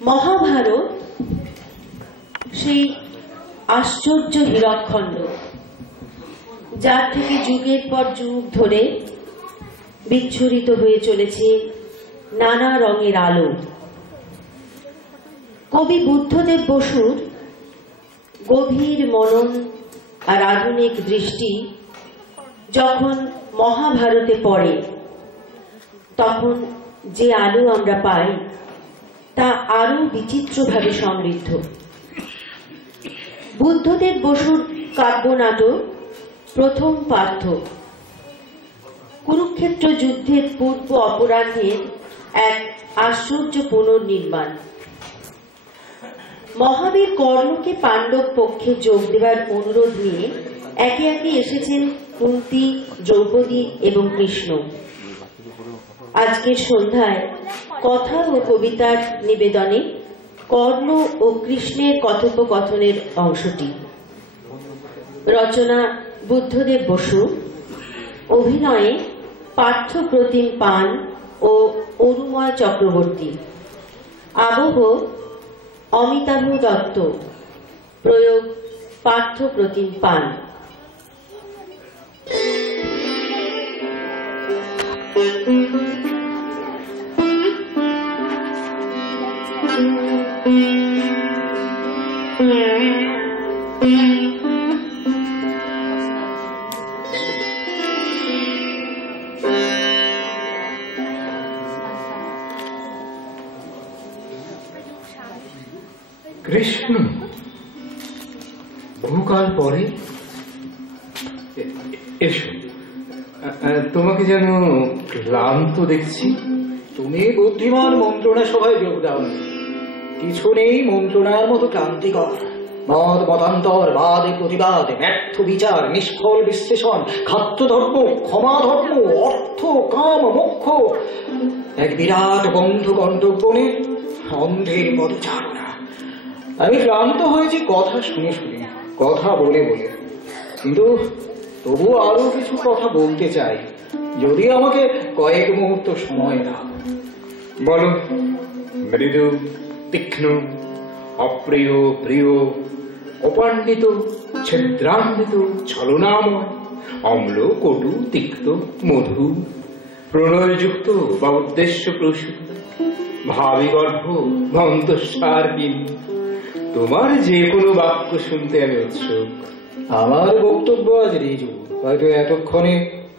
মহাভারত সেই আশ্চর্য হীরকখণ্ড, যার থেকে যুগের পর যুগ ধরে বিচ্ছুরিত হয়ে চলেছে নানা রঙের আলো। কবি বুদ্ধদেব বসুর গভীর মনন আর আধুনিক দৃষ্টি যখন মহাভারতে পড়ে, তখন যে আলো আমরা পাই তা আরো বিচিত্রভাবে সমৃদ্ধ। বুদ্ধদেব বসুর কাব্যনাটক প্রথম পাঠ্য কুরুক্ষেত্র যুদ্ধের পূর্ব অপরাহ্নের এক আশ্চর্য পুনর্নির্মাণ। মহাবীর কর্ণকে পাণ্ডব পক্ষে যোগ দেওয়ার অনুরোধ নিয়ে একে একে এসেছেন কুন্তী, দ্রৌপদী এবং কৃষ্ণ। আজকের সন্ধ্যায় কথা ও কবিতার নিবেদনে কর্ণ ও কৃষ্ণের কথোপকথনের অংশটি। রচনা বুদ্ধদেব বসু, অভিনয়ে পার্থ প্রতিম পান ও অনুময় চক্রবর্তী, আবহ অমিতাভ দত্ত, প্রয়োগ পার্থ প্রতিম পান। কৃষ্ণ, বহুকাল পরে এসো। তোমাকে যেন ক্লান্ত দেখছি। তুমি বুদ্ধিমান মন্ত্রণা সভায় যোগ দাও, কিছু নেই মন্ত্রণার মতো ক্লান্তিকর। মত মতান্তর, বাদে প্রতিবাদ, ব্যর্থ বিচার, নিষ্ফল বিশ্লেষণ, খাদ্য ধর্ম, ক্ষমা ধর্ম, অর্থ, কাম, মোক্ষ, এক বিরাট বন্ধ গণ্ডগোণে অন্ধের পদচারণা। আমি ক্লান্ত হয়েছি কথা শুনে শুনে, কথা বলে বলে, কিন্তু তবু আরো কিছু কথা বলতে চাই, যদি আমাকে কয়েক মুহূর্ত সময় দাও। বলো। মৃদু, তীক্ষ্ণ, অপ্রিয়, প্রিয়, অপাণ্ডিত, ছিদ্রান্বিত, ছলনাময়, অম্ল, কটু, তিক্ত, মধু, প্রণয়যুক্ত বা উদ্দেশ্য প্রসূত, ভাবিগর্ভ বা অন্তঃসারহীন, তোমার যে কোনো বাক্য শুনতে আমি উৎসুক। আমার বক্তব্য আজ রিজু, হয়তো এতক্ষণে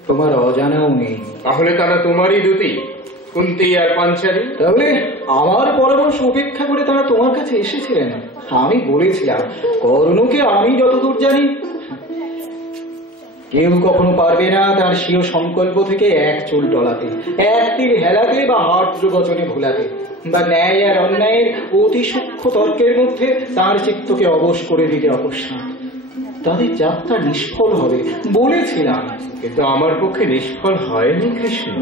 তোমার অজানাও নেই। তাহলে তারা তোমারই দুটি, কুন্তী আর পাঞ্চালী। তাহলে আমার পরামর্শ উপেক্ষা করে তারা তোমার কাছে এসেছিলেন। আমি বলেছিলাম, কর্ণকে আমি যতদূর জানি, কেউ কখনো পারবে না তার স্বীয় সংকল্প থেকে এক চুল টলাতে, এক তীর হেলাতে বা হার্দ্র বচনে ভোলাতে, বা ন্যায় আর অন্যায়ের অতি সূক্ষ্ম তর্কের মধ্যে তার চিত্তকে অবশ করে দিতে অকস্মাৎ। তাদের যাত্রা নিষ্ফল হবে বলেছিলাম, কিন্তু আমার পক্ষে নিষ্ফল হয়নি কৃষ্ণ।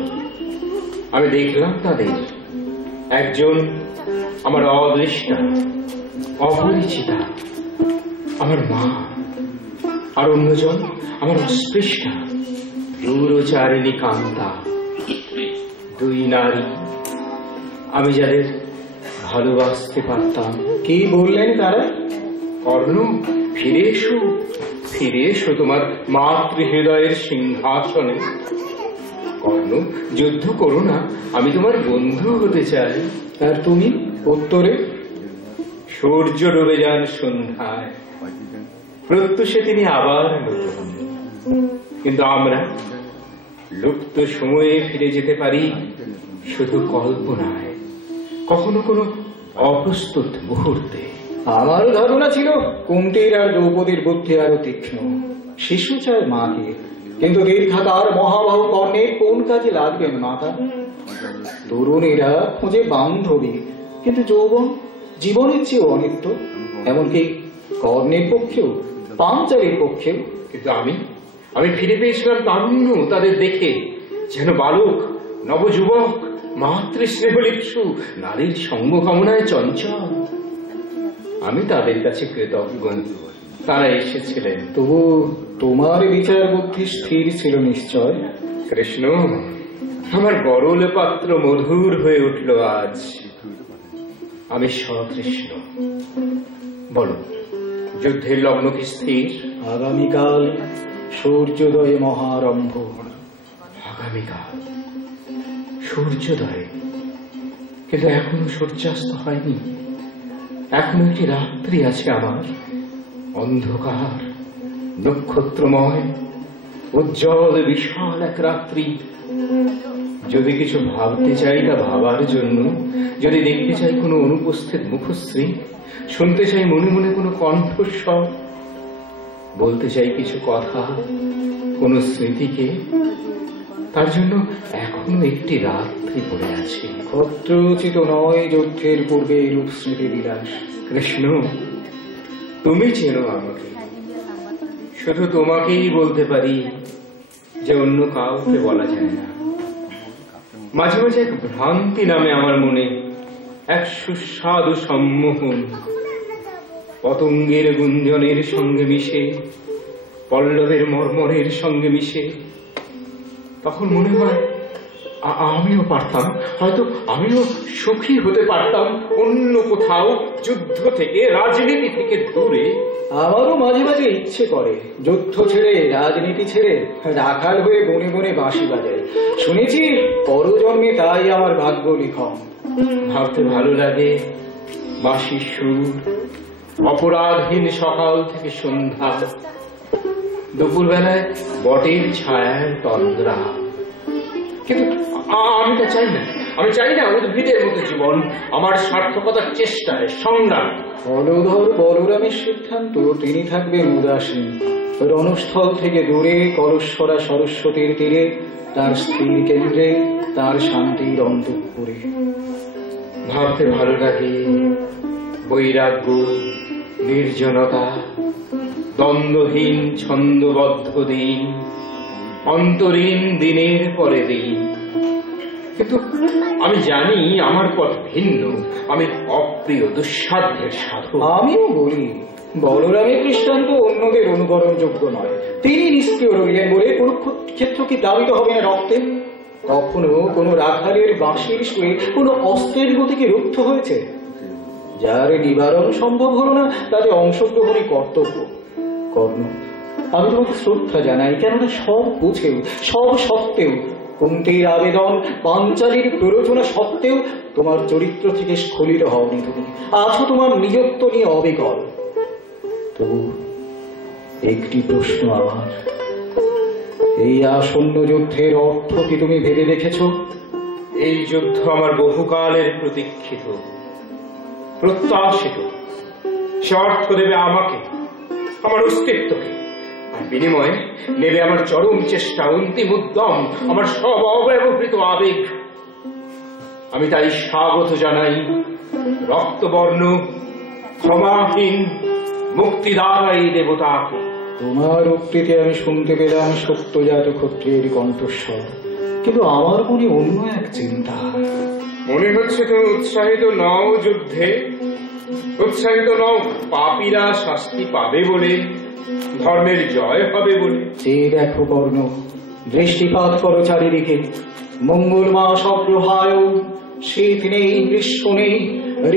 আমি দেখলাম তাদের, একজন আমার অদৃষ্টা, অপরিচিতা, আমার মা, আর অন্যজন আমার অস্পৃষ্টা, দূরচারিণী কান্তা। দুই নারী, আমি যাদের ভালোবাসতে পারতাম। কি বললেন তারা? কর্ণ, ফিরে এসো, ফিরে এসো তোমার মাতৃহৃদয়ের সিংহাসনে। কর্ণ, যুদ্ধ করো না, আমি তোমার বন্ধু হতে চাই। আর তুমি? উত্তরে, সূর্য ডুবে যান সন্ধ্যায়, প্রত্যুষে তিনি আবার নতুন। কিন্তু আমরা লুপ্ত সময়ে ফিরে যেতে পারি শুধু কল্পনায়, কখনো কোনো অপ্রস্তুত মুহূর্তে। আমারও ধারণা ছিল কুন্তীর আর দ্রৌপদীর বুদ্ধি আরো তীক্ষ্ণ। শিশু চায় মাকে, কিন্তু দীর্ঘাকার মহাবাহু কর্ণের কোন কাজে লাগবেন মাতা? তরুণীরা খোঁজে বান্ধবী, কিন্তু যৌবন জীবনের চেয়েও অনিত্য, এমনকি কর্ণের পক্ষেও, পাঞ্চালীর পক্ষেও। কিন্তু আমি ফিরে পেয়েছিলাম তারুণ্য, তাদের দেখে যেন বালক, নবযুবক, মাতৃস্নেহলিপ্সু, নারীর সঙ্গ কামনায় চঞ্চল। আমি তাদের কাছে কৃতজ্ঞ, তারা এসেছিলেন। তবু তোমার বিচার বুদ্ধি স্থির ছিল নিশ্চয়। কৃষ্ণ, আমার গরল পাত্র মধুর হয়ে উঠল আজ। আমি সতৃষ্ণ। বলো, যুদ্ধের লগ্ন কি স্থির? আগামীকাল সূর্যোদয়ে মহারম্ভ। আগামীকাল সূর্যোদয়, কিন্তু এখনো সূর্যাস্ত হয়নি। এখনো একটি রাত্রি আছে আমার, অন্ধকার, নক্ষত্রময়, উজ্জ্বল বিশাল এক রাত্রি। যদি কিছু ভাবতে চাই তা ভাবার জন্য, যদি দেখতে চাই কোনো অনুপস্থিত মুখশ্রী, শুনতে চাই মনে মনে কোনো কণ্ঠস্বর, বলতে চাই কিছু কথা, কোনো স্মৃতিকে, তার জন্য এখনো একটি রাত্রি পড়ে আছে। ক্ষত্রোচিত নয় যুদ্ধের পূর্বে রূপ স্মৃতি বিলাস। কৃষ্ণ, তুমি চেনো আমাকে, শুধু তোমাকেই বলতে পারি, যে অন্য কাউকে বলা যায় না। মাঝে মাঝে এক ভ্রান্তি নামে আমার মনে, এক সুস্বাদু সম্মোহন, পতঙ্গের গুঞ্জনের সঙ্গে মিশে, পল্লবের মর্মরের সঙ্গে মিশে। তখন মনে হয় আমিও পারতাম, হয়তো আমিও সুখী হতে পারতাম অন্য কোথাও, যুদ্ধ থেকে, রাজনীতি থেকে দূরে। আমারও মাঝে মাঝে ইচ্ছে করে যুদ্ধ ছেড়ে, রাজনীতি ছেড়ে রাখাল হয়ে বনে বনে বাঁশি বাজায়। শুনেছি পরজন্মে তাই আমার ভাগ্য লিখন। ভাবতে ভালো লাগে, বাঁশির সুর, অপরাধহীন সকাল থেকে সন্ধ্যা, দুপুরবেলায় বটের ছায়ার তন্দ্রা। কিন্তু আমি তা চাই না। আমি চাই না উদ্ভিদের মতো জীবন, আমার সার্থকতার চেষ্টায় সংগ্রাম। হলধর বলরামের সিদ্ধান্ত, তিনি থাকবেন উদাসীন। রণস্থল থেকে দূরে, কলস্বরা সরস্বতীর তীরে, তার স্থির কেন্দ্রে, তার শান্তির অন্তঃপুরে। ভাবতে ভালো লাগে, বৈরাগ্য, নির্জনতা, দ্বন্দ্বহীন ছন্দবদ্ধ দিন, অন্তরীণ দিনের পরে দিন। কিন্তু আমি জানি আমার পথ ভিন্ন, আমি অপ্রিয় দুঃসাধ্যের সাধক। আমিও বলি, বলরামের দৃষ্টান্ত অন্যদের অনুকরণযোগ্য নয়। তিনি নিষ্ক্রিয় রইলেন বলে কুরুক্ষেত্র কি প্লাবিত হবে না রক্তে? কখনো কোনো রাখালের বাঁশির সুরে কোনো অস্ত্রের গতিকে রুদ্ধ হয়েছে? যার নিবারণ সম্ভব হলো না, তাতে অংশগ্রহণই কর্তব্য। কর্ণ, আমি তোমাকে শ্রদ্ধা জানাই, কেননা সব বুঝেও, সব সত্ত্বেও, কুন্তীর আবেদন, পাঞ্চালীর প্ররোচনা সত্ত্বেও তোমার চরিত্র থেকে স্খলিত হওনি। তুমি আছো তোমার নিজত্ব নিয়ে অবিকল। তবু একটি প্রশ্ন আমার, এই আসন্ন যুদ্ধের অর্থ কি তুমি ভেবে দেখেছ? এই যুদ্ধ আমার বহুকালের প্রতীক্ষিত, প্রত্যাশিত। সে অর্থ দেবে আমাকে, আমার অস্তিত্বকে, আর বিনিময়ে নেবে আমার চরম চেষ্টা, অন্তিম উদ্যম, আমার সব অব্যবহৃত আবেগ। আমি তাই স্বাগত জানাই রক্তবর্ণ, ক্ষমাহীন, মুক্তিদাতা এই দেবতাকে। তোমার উক্তিতে আমি শুনতে পেলাম সত্যজাত ক্ষত্রিয়ের কণ্ঠস্বর, কিন্তু আমার মনে অন্য এক চিন্তা। মনে হচ্ছে তুমি উৎসাহিত নও যুদ্ধে, উৎসাহিত নও পাপীরা শাস্তি পাবে বলে, ধর্মের জয় হবে বলে। যে দেখো কর্ণ, দৃষ্টিপাত করো চারিদিকে। মঙ্গল মাস অগ্রহায়ণ, শীত নেই, গ্রীষ্ম নেই,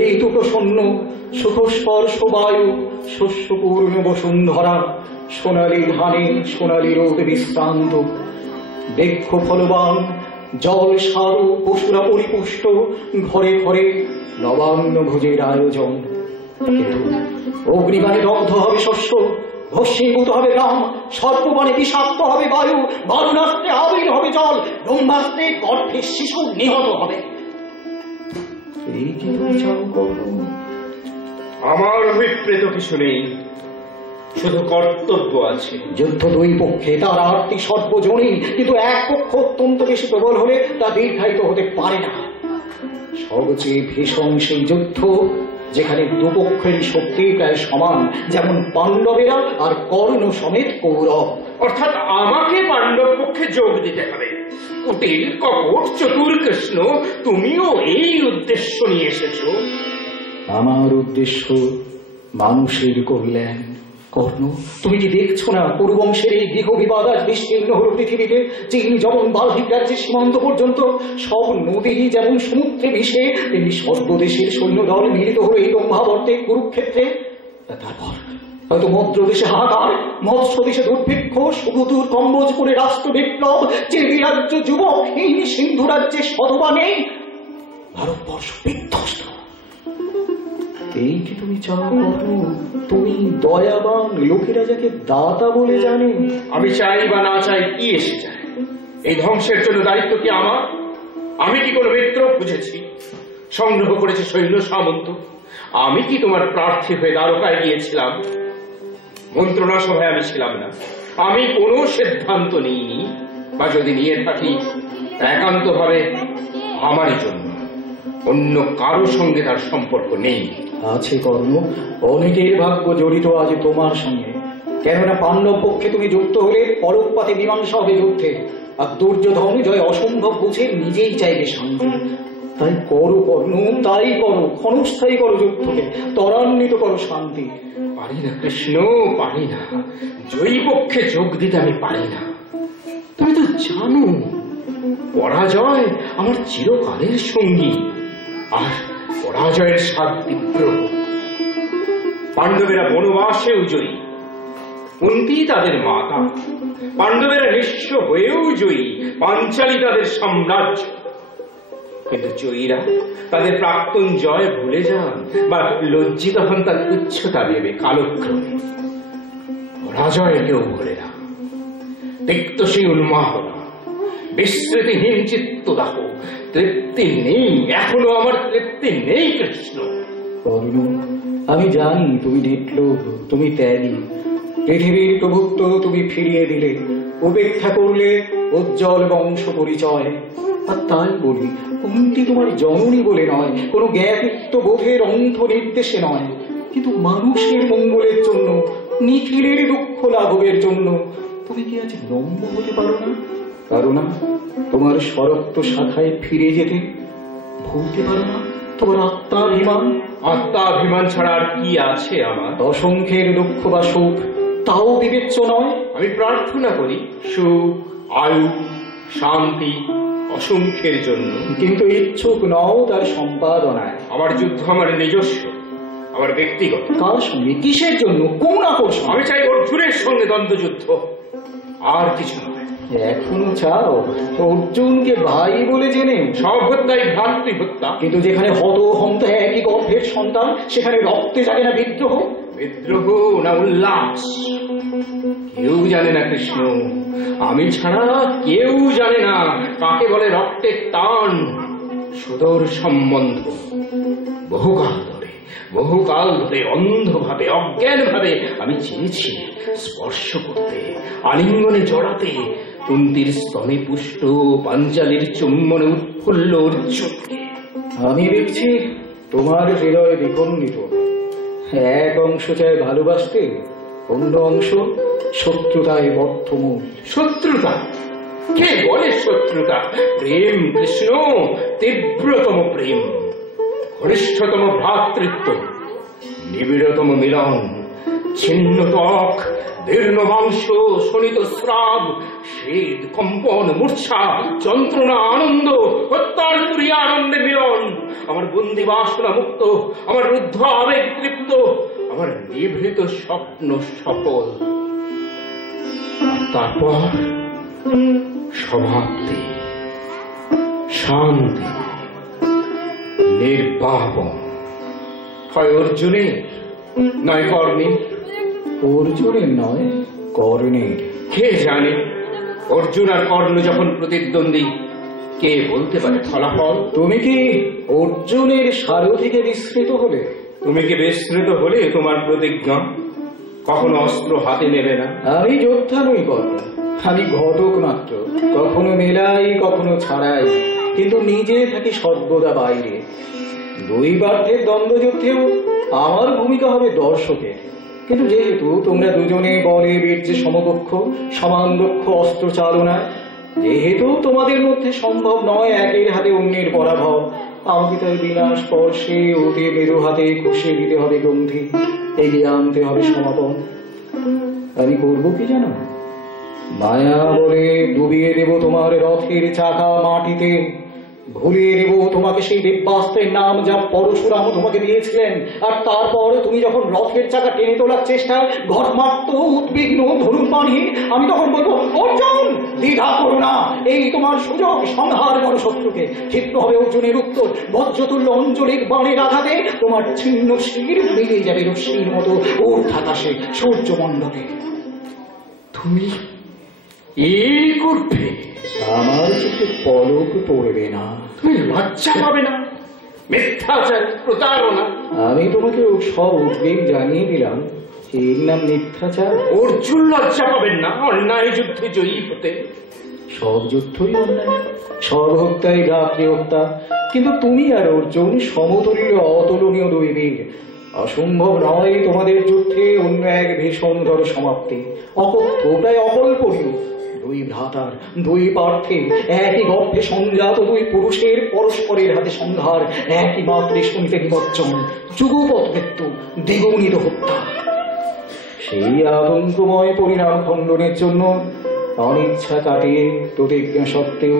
ঋতু প্রসন্ন, সুখস্পর্শ বায়ু, শস্যপূর্ণ বসুন্ধরা, সোনালী ধানে সোনালী রোদ বিশ্রান্ত, বৃক্ষ ফলবান, জল সারু, পশুরা পরিপুষ্ট, ঘরে ঘরে নবান্ন ভোজের আয়োজন। কিন্তু অগ্নিবাণে দগ্ধ হবে শস্য, ভস্মীভূত হবে গ্রাম, সর্পবাণে বিষাক্ত হবে বায়ু, বারুণাস্ত্রে আবির হবে জল, ব্রহ্মাস্ত্রে গর্ভে শিশু নিহত হবে। এই কি তুমি চাও করো? আমার অভিপ্রেত কিছু নেই, শুধু কর্তব্য আছে। যুদ্ধ দুই পক্ষে, তার আর্থিক সর্বজনীন, কিন্তু এক পক্ষ অত্যন্ত বেশি প্রবল হলে তা দীর্ঘায়িত হতে পারে না। সবচেয়ে ভীষণ সেই যুদ্ধ যেখানে দুপক্ষেরই শক্তি প্রায় সমান, যেমন পাণ্ডবেরা আর কর্ণ সমেত কৌরব। অর্থাৎ আমাকে পাণ্ডব পক্ষে যোগ দিতে হবে। কুটিল, কপট, চতুর কৃষ্ণ, তুমিও এই উদ্দেশ্য নিয়ে এসেছো। আমার উদ্দেশ্য মানুষের কল্যাণ, কর্ণ, তুমি কি দেখছো না কুরুবংশের এই গৃহ বিবাদ আজ বিস্তীর্ণ হল পৃথিবীতে? চীন যেমন বাল্টিক রাজ্যের সীমান্ত পর্যন্ত, সব নদী যেমন সমুদ্রে মিশে, তেমনি সর্বদেশের সৈন্যদল মিলিত হলো এই ব্রহ্মাবর্তে কুরুক্ষেত্রে। তারপর হয়তো মদ্র দেশে হাহাকার, মৎস্য দেশে দুর্ভিক্ষ, সুবুতুর কম্বোজপুরে রাষ্ট্র বিপ্লব, চেরি রাজ্য যুবকহীন, সিন্ধু রাজ্যে সধবা নেই, ভারতবর্ষ বিধ্বস্ত। এই কি তুমি চাও কর্ণ? তুমি দয়াবান, লোকেরা যাকে দাতা বলে জানে। আমি চাই বা না চাই কি এসে যায়, এই ধ্বংসের জন্য দায়িত্ব কি আমার? আমি কি কোনো মিত্র বুঝেছি সংগ্রহ করেছে সৈন্য সামন্ত? আমি কি তোমার প্রার্থী হয়ে দ্বারকায় গিয়েছিলাম? মন্ত্রণা সভায় আমি ছিলাম না, আমি কোনো সিদ্ধান্ত নিইনি, বা যদি নিয়ে থাকি একান্ত ভাবে আমারই জন্য, অন্য কারো সঙ্গে তার সম্পর্ক নেই। আছে কর্ণ, অনেকের ভাগ্য জড়িত আজ তোমার সঙ্গে। কেননা পাণ্ডব পক্ষে তুমি যুক্ত হলে পরোক্ষপাতে মীমাংসা হবে যুদ্ধে, আর দুর্যোধন জয় অসম্ভব বুঝে নিজেই চাইবে শান্তি। তাই করো কর্ণ, তাই করো, ক্ষণস্থায়ী করো যুদ্ধকে, ত্বরান্বিত করো শান্তি। পারি না কৃষ্ণ, পারি না, জয়ী পক্ষে যোগ দিতে আমি পারি না। তুমি তো জানো পরাজয় আমার চিরকালের সঙ্গী, আর পরাজয়ের স্বাদ তীব্র। পাণ্ডবেরা বনবাসেও জয়ী, কুন্তী তাদের মাতা, পাণ্ডবেরা নিঃস্ব হয়েও জয়ী, পাঞ্চালী তাদের সাম্রাজ্য। কিন্তু জয়ীরা তাদের প্রাক্তন জয় ভুলে যান বা লজ্জিত হন তার তুচ্ছতা ভেবে কালক্রমে। পরাজয় কেউ ভুলে না। তিক্ত সেই উন্মাদনা, বিস্মৃতিহীন চিত্তদাহ, তৃপ্তি নেই, এখনো আমার তৃপ্তি নেই কৃষ্ণ। কর্ণ, আমি জানি তুমি নির্লোভ, তুমি ত্যাগী। পৃথিবীর প্রভুত্ব তুমি ফিরিয়ে দিলে, উপেক্ষা করলে উজ্জ্বল বংশ পরিচয়। আর তাই বলি, কুন্তী তোমার জননী বলে নয়, কোনো জ্ঞাতিত্ব বোধের অন্ধ নির্দেশে নয়, কিন্তু মানুষের মঙ্গলের জন্য, নিখিলের দুঃখ লাঘবের জন্য তুমি কি আজ নম্য হতে পারো না? পারো না তোমার শরত্ব শাখায় ফিরে যেতে? ভুলতে পারো না তোমার আত্মাভিমান? আত্মাভিমান ছাড়া আর কি আছে আমার? অসংখ্যের দুঃখ বা সুখ তাও বিবেচ্য নয়? আমি প্রার্থনা করি সুখ, আয়ু, শান্তি অসংখ্যের জন্য, কিন্তু ইচ্ছুক নও তার সম্পাদনায়। আমার যুদ্ধ আমার নিজস্ব, আমার ব্যক্তিগত। কার সঙ্গে, কিসের জন্য, কোন আকর্ষণ? আমি চাই অর্জুনের সঙ্গে দ্বন্দ্বযুদ্ধ, আর কিছু নয়। এখনো চাও অর্জুনকে ভাই বলে জেনে? সব হত্যাই ভ্রাতৃ হত্যা। কিন্তু যেখানে হত হন্ত একই গর্ভের সন্তান, সেখানে রক্তে জাগে না বিদ্রোহ? বিদ্রোহ না উল্লাস কেউ জানে না কৃষ্ণ, আমি ছাড়া কেউ জানে না কাকে বলে রক্তের টান। সুদূর সম্বন্ধ বহুকাল ধরে অন্ধভাবে অজ্ঞান ভাবে আমি চেয়েছি স্পর্শ করতে, আলিঙ্গনে জড়াতে, কুন্তীর স্তনে পুষ্ট, পাঞ্চালীর চুম্বনে উৎফুল্ল অর্জুনকে। আমি দেখছি তোমার হৃদয় বিখণ্ডিত। এক অংশ চায় ভালোবাসতে, অন্য অংশ শত্রুতায় বদ্ধমূল। শত্রুতা? কে বলে শত্রুতা? প্রেম কৃষ্ণ, তীব্রতম প্রেম, ঘনিষ্ঠতম ভ্রাতৃত্ব, নিবিড়তম মিলন, ছিন্ন ত্বক, দীর্ণ মাংস, শোণিত স্রাব, শীত, কম্পন, মূর্ছা, যন্ত্রণা, আনন্দ, হত্যার তুরী আনন্দে মিলন। আমার বন্দি বাসনা মুক্ত, আমার রুদ্ধ আবেগ তৃপ্ত, আমার নিভৃত স্বপ্ন সফল। তারপর সমাপ্তি, শান্তি, নির্বাপন। হয় অর্জুনের নয় কর্ণের। অর্জুনের নয় কর্ণের। কে জানে অর্জুন আর কর্ণ যখন প্রতিদ্বন্দ্বী, কে বলতে পারে ফলাফল? তুমি কি অর্জুনের সারথিকে বিস্মৃত হলে? তুমি কি বিস্মৃত হলে তোমার প্রতিজ্ঞা কখনো অস্ত্র হাতে নেবে না? আমি যোদ্ধা নই কর্ণ, আমি ঘটক মাত্র, কখনো মেলাই কখনো ছাড়াই, কিন্তু নিজে থাকি সর্বদা বাইরে। দুই পার্থের দ্বন্দ্বযুদ্ধেও আমার ভূমিকা হবে দর্শকের। কিন্তু যেহেতু তোমরা দুজনে বলে বীর্যে সমকক্ষ, সমান দক্ষ অস্ত্র চালনায়, যেহেতু তোমাদের মধ্যে সম্ভব নয় একের হাতে অন্যের পরাভব, আমাকে তার বিনা স্পর্শে অতি মৃদু হাতে খসিয়ে দিতে হবে গ্রন্থি, এগিয়ে আনতে হবে সমাপন। আমি করবো কি জানো? মায়া বলে ডুবিয়ে দেব তোমার রথের চাকা মাটিতে, ভুলিয়ে দেব তোমাকে সেই দিব্যাস্ত্রের নাম যা পরশুরাম তোমাকে দিয়েছিলেন। আর তারপর তুমি যখন রথের চাকা টেনে তোলার চেষ্টায় ঘটমাত্র উদ্বিগ্ন ধরুন পানি, আমি তখন বলবো, অর্জুন দ্বিধা করো না, এই তোমার সুযোগ, সংহার করো শত্রুকে। ক্ষিপ্ত হবে অর্জুনের উত্তর, বজ্রতুল্য অঞ্জলির বাণের আঘাতে তোমার ছিন্ন শির মিলিয়ে যাবে রশ্মির মতো ঊর্ধ্বাকাশে সূর্যমণ্ডলে। তুমি এই করবে? আমার চোখে পলক পড়বে না। তুমি লজ্জা পাবে না? মিথ্যাচার, প্রতারণা। আমি তোমাকে সব উদ্বেগ জানিয়ে দিলাম, এর নাম মিথ্যাচার? অর্জুন লজ্জা পাবেন না অন্যায় যুদ্ধে জয়ী হতে? সব যুদ্ধই অন্যায়, সব হত্যাই গাত্রী হত্যা, কিন্তু তুমি আর অর্জুন সমতুল্য অতুলনীয় দুই বীর। অসম্ভব নয় তোমাদের যুদ্ধে অন্য এক ভীষণতর সমাপ্তি, অকথ্য প্রায় অকল্পনীয়। দুই ভ্রাতার, দুই পার্থে, একই গর্ভে সংজাত দুই পুরুষের পরস্পরের হাতে সংঘার, একই মাত্রে শুনিতে নিমজ্জন, যুগপৎ মৃত্যু, দ্বিগুণিত হত্যা। সেই আতঙ্কময় পরিণাম খণ্ডনের জন্য অনিচ্ছা কাটিয়ে প্রতিজ্ঞা সত্ত্বেও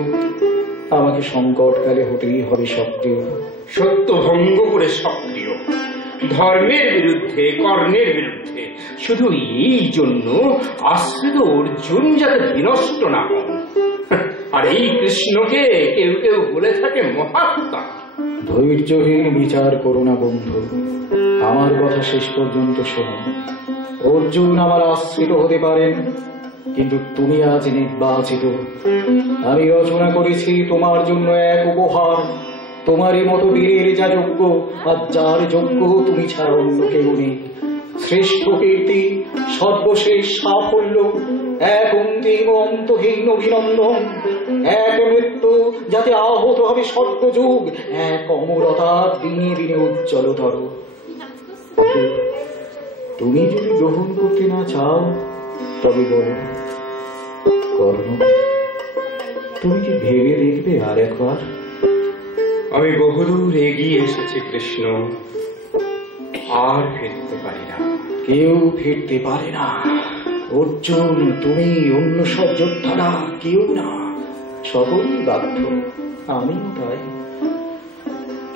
আমাকে সংকটকালে হতেই হবে সক্রিয়। সত্য ভঙ্গ করে সক্রিয়, ধর্মের বিরুদ্ধে, কর্ণের বিরুদ্ধে, শুধু এই জন্য আশ্রিত অর্জুন যাতে বিনষ্ট না হন। আর এই কৃষ্ণকে কেউ কেউ বলে থাকে মহাত্মা। ধৈর্যহীন বিচার করো না বন্ধু, আমার কথা শেষ পর্যন্ত শোনো। অর্জুন আমার আশ্রিত হতে পারেন, কিন্তু তুমি আজ নির্বাচিত। আমি রচনা করেছি তোমার জন্য এক উপহার, তোমারই মতো বীরের যা যোগ্য, আর যার যোগ্য তুমি ছাড়া অন্য কেউ নেই। শ্রেষ্ঠ কীর্তি, সর্বশেষ সাফল্য, এক অন্তিম অন্তহীন অভিনন্দন, এক মৃত্যু যাতে আহত হবে সর্বযুগ, এক অমরতা দিনে দিনে উজ্জ্বলতর। তুমি যদি গ্রহণ করতে না চাও তবে বলো, কর্ণ, তুমি কি ভেবে দেখবে আর একবার? আমি বহুদূর এগিয়ে এসেছি কৃষ্ণ, আর ফিরতে পারি না। কেউ ফিরতে পারে না অর্জুন, তুমি অন্য সব যোদ্ধারা কেউ না, সকলই বাধ্য, আমিও তাই।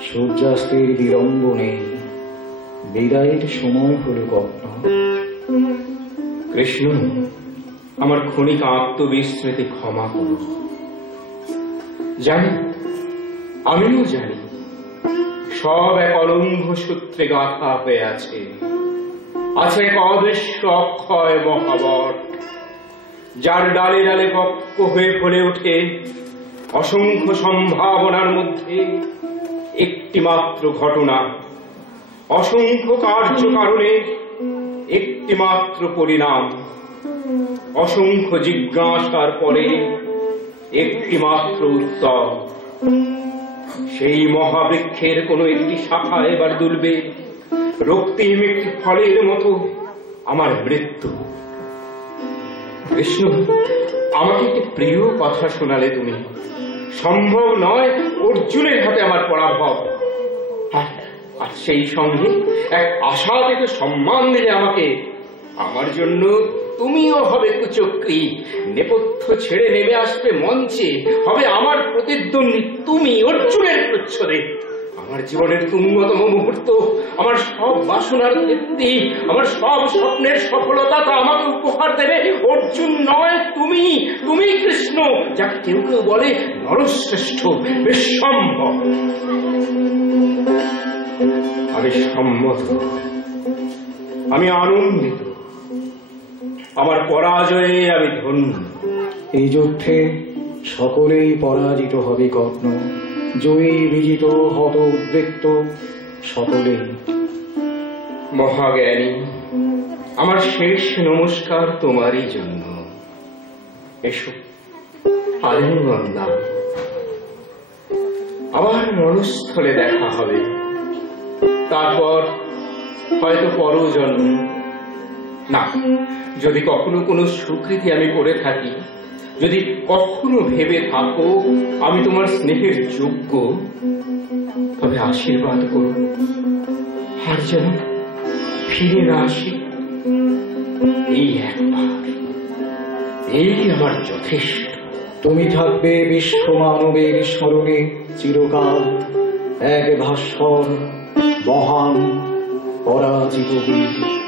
সূর্যাস্তের বিলম্ব নেই, বিদায়ের সময় হল কর্ণ। কৃষ্ণ, আমার ক্ষণিক আত্মবিস্মৃতি ক্ষমা করো। জানি, আমিও জানি, সব এক অলঙ্ঘ সূত্রে গাথা হয়ে আছে। আছে এক অদৃশ্য অক্ষয় মহাবট, যার ডালে ডালে পক্ষ হয়ে ফলে ওঠে অসংখ্য সম্ভাবনার মধ্যে একটি মাত্র ঘটনা, অসংখ্য কার্যকারণে একটি মাত্র পরিণাম, অসংখ্য জিজ্ঞাসার পরে একটি মাত্র উত্তর। সেই মহাবৃক্ষের কোনো একটি শাখা এবার দুলবে, রক্তিম একটি ফলের মতো আমার মৃত্যু। কৃষ্ণ, আমাকে একটি প্রিয় কথা শোনালে তুমি। সম্ভব নয় অর্জুনের হাতে আমার পরাভব, আর সেই সঙ্গে এক আশাতীত সম্মান দিলে আমাকে। আমার জন্য তুমিও হবে কুচক্রী, নেপথ্য ছেড়ে নেমে আসবে মঞ্চে, হবে আমার প্রতিদ্বন্দ্বী তুমি অর্জুনের প্রচ্ছদে। আমার জীবনের তুঙ্গতম মুহূর্ত, আমার সব বাসনার তৃপ্তি, আমার সব স্বপ্নের সফলতা তা আমাকে উপহার দেবে অর্জুন নয় তুমি। তুমি কৃষ্ণ, যাকে কেউ কেউ বলে নরশ্রেষ্ঠ, বিশ্বম্ভর। আমি সম্মত, আমি আনন্দিত, আমার পরাজয়ে আমি ধন্য। এই যুদ্ধে সকলেই পরাজিত হবে কর্ণ, জয়ী বিজিত হত উদ্বৃত্ত সকলেই। মহাজ্ঞানী, আমার শেষ নমস্কার তোমারই জন্য। এসো, আলিঙ্গন দাও। আবার রণস্থলে দেখা হবে, তারপর হয়তো পরজন্ম। না, যদি কখনো কোনো সুকৃতি আমি করে থাকি, যদি কখনো ভেবে থাকো আমি তোমার স্নেহের যোগ্য, তবে আশীর্বাদ করো, আর যেন ফিরে না আসি। এই একবার, এই আমার যথেষ্ট। তুমি থাকবে বিশ্ব মানবের স্মরণে চিরকাল এক ভাস্বর, মহান পরাজিত বীর।